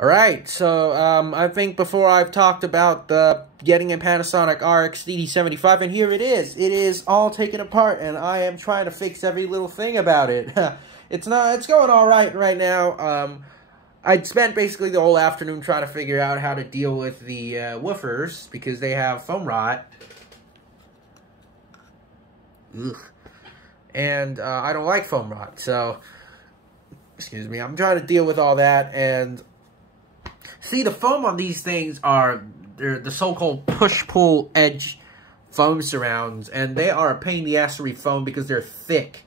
Alright, so I think before I've talked about getting a Panasonic RX-DT75, and here it is. It is all taken apart, and I am trying to fix every little thing about it. It's going alright right now. I spent basically the whole afternoon trying to figure out how to deal with the woofers, because they have foam rot. Ugh. And I don't like foam rot, so, excuse me, I'm trying to deal with all that, and see, the foam on these things they're the so-called push-pull edge foam surrounds, and they are a pain in the ass to refoam because they're thick.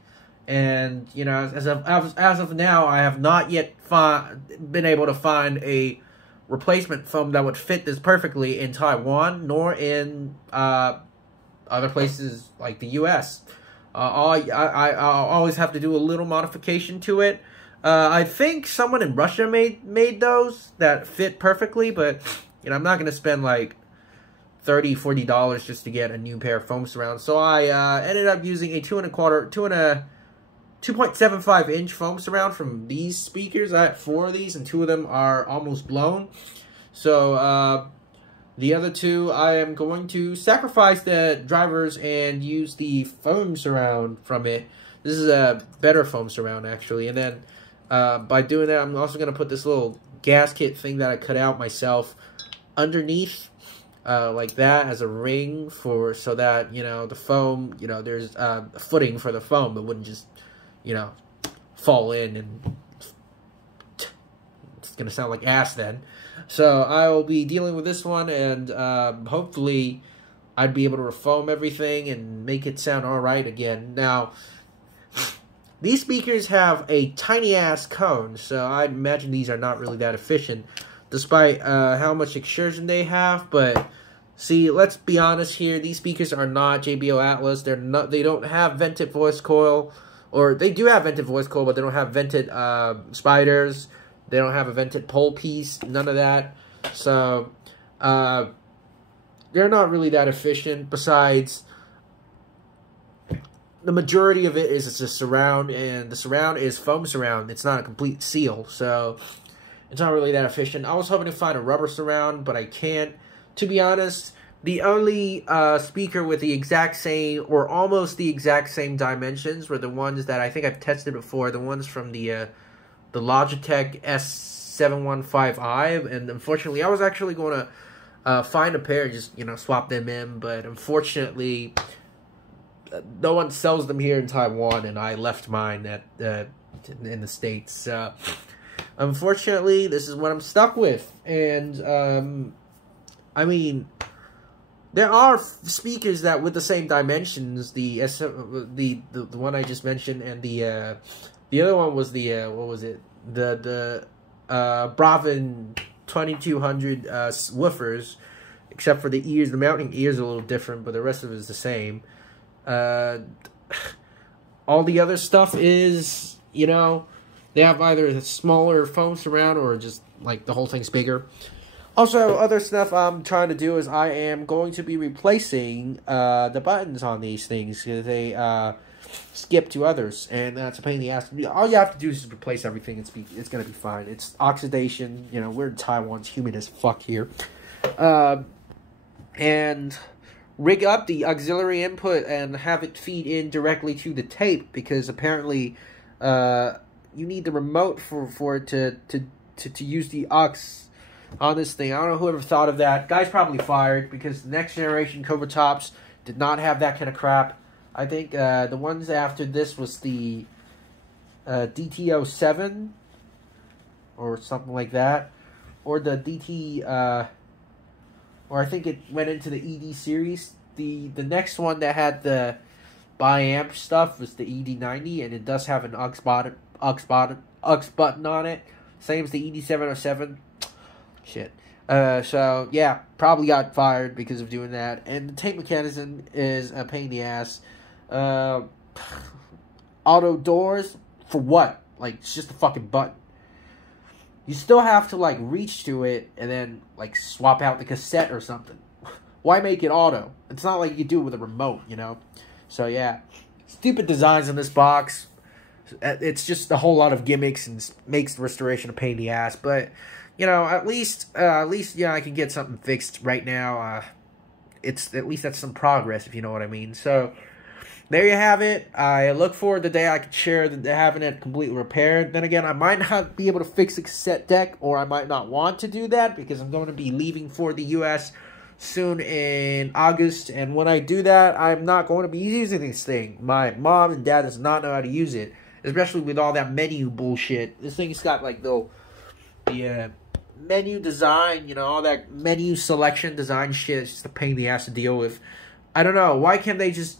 And, you know, as of now, I have not yet been able to find a replacement foam that would fit this perfectly in Taiwan, nor in other places like the U.S. I'll always have to do a little modification to it. I think someone in Russia made those that fit perfectly, but, you know, I'm not going to spend like $30, $40 just to get a new pair of foam surrounds. So I ended up using a 2.75 inch foam surround from these speakers. I have 4 of these, and 2 of them are almost blown. So the other 2, I am going to sacrifice the drivers and use the foam surround from it. This is a better foam surround, actually. And then by doing that, I'm also going to put this little gasket thing that I cut out myself underneath, like that, as a ring so that, you know, the foam, you know, there's a footing for the foam that wouldn't just, you know, fall in, and it's going to sound like ass then. So I will be dealing with this one, and hopefully I'd be able to refoam everything and make it sound alright again. Now, these speakers have a tiny-ass cone, so I imagine these are not really that efficient, despite how much extrusion they have. But, see, let's be honest here, these speakers are not JBL Atlas. They don't have vented voice coil, or they do have vented voice coil, but they don't have vented spiders. They don't have a vented pole piece, none of that. So, they're not really that efficient. Besides, the majority of it is it's a surround, and the surround is foam surround. It's not a complete seal, so it's not really that efficient. I was hoping to find a rubber surround, but I can't. To be honest, the only speaker with the exact same, or almost the exact same dimensions, were the ones that I think I've tested before, the ones from the Logitech S715i, and unfortunately, I was actually going to find a pair and just, you know, swap them in, but unfortunately, no one sells them here in Taiwan, and I left mine in the States. So, unfortunately, this is what I'm stuck with. And, I mean, there are speakers that with the same dimensions, the one I just mentioned, and the other one was the, what was it? The Bravin 2200 woofers, except for the ears. The mounting ears are a little different, but the rest of it is the same. All the other stuff is, you know, they have either a smaller foam surround or just, like, the whole thing's bigger. Also, other stuff I'm trying to do is I am going to be replacing the buttons on these things, because they skip to others, and that's a pain in the ass. All you have to do is just replace everything. It's going to be fine. It's oxidation. You know, we're in Taiwan. It's humid as fuck here. And rig up the auxiliary input and have it feed in directly to the tape, because apparently you need the remote for it to use the aux on this thing. I don't know whoever thought of that. Guy's probably fired, because the next generation Cobra tops did not have that kind of crap. I think the ones after this was the DT07 or something like that, or the DT or I think it went into the ED series. The next one that had the bi-amp stuff was the ED90, and it does have an aux button on it. Same as the ED707. Shit. So, yeah, probably got fired because of doing that. And the tape mechanism is a pain in the ass. Auto doors, for what? Like, it's just a fucking button. You still have to, like, reach to it and then, like, swap out the cassette or something. Why make it auto? It's not like you do it with a remote, you know? So, yeah. Stupid designs in this box. It's just a whole lot of gimmicks and makes restoration a pain in the ass. But, you know, at least, yeah, I can get something fixed right now. At least that's some progress, if you know what I mean. So, there you have it. I look forward to the day I can share having it completely repaired. Then again, I might not be able to fix the cassette deck, or I might not want to do that because I'm going to be leaving for the U.S. soon in August. And when I do that, I'm not going to be using this thing. My mom and dad does not know how to use it, especially with all that menu bullshit. This thing's got like the menu design, you know, all that menu selection design shit. It's just a pain in the ass to deal with. I don't know. Why can't they just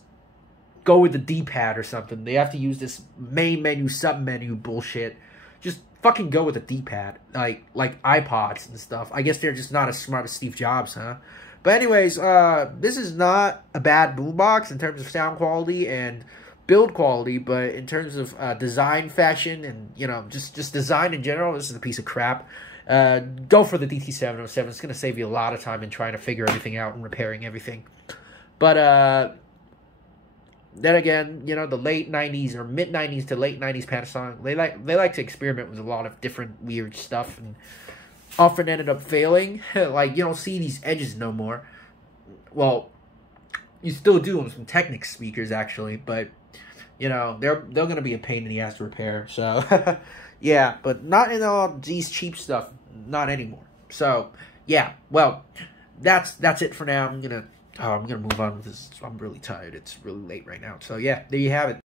go with the D-pad or something? They have to use this main menu, sub-menu bullshit. Just fucking go with the D-pad. Like iPods and stuff. I guess they're just not as smart as Steve Jobs, huh? But anyways, this is not a bad boombox in terms of sound quality and build quality, but in terms of design, fashion, and, you know, just design in general, this is a piece of crap. Go for the DT707. It's going to save you a lot of time in trying to figure everything out and repairing everything. But, then again, you know, the late 90s or mid 90s to late 90s Panasonic, they like to experiment with a lot of different weird stuff and often ended up failing. Like, you don't see these edges no more. Well, you still do on some Technics speakers actually, but you know, they're going to be a pain in the ass to repair. So, yeah, but not in all these cheap stuff, not anymore. So, yeah, well, that's it for now. I'm gonna move on with this. I'm really tired. It's really late right now. So, yeah, there you have it.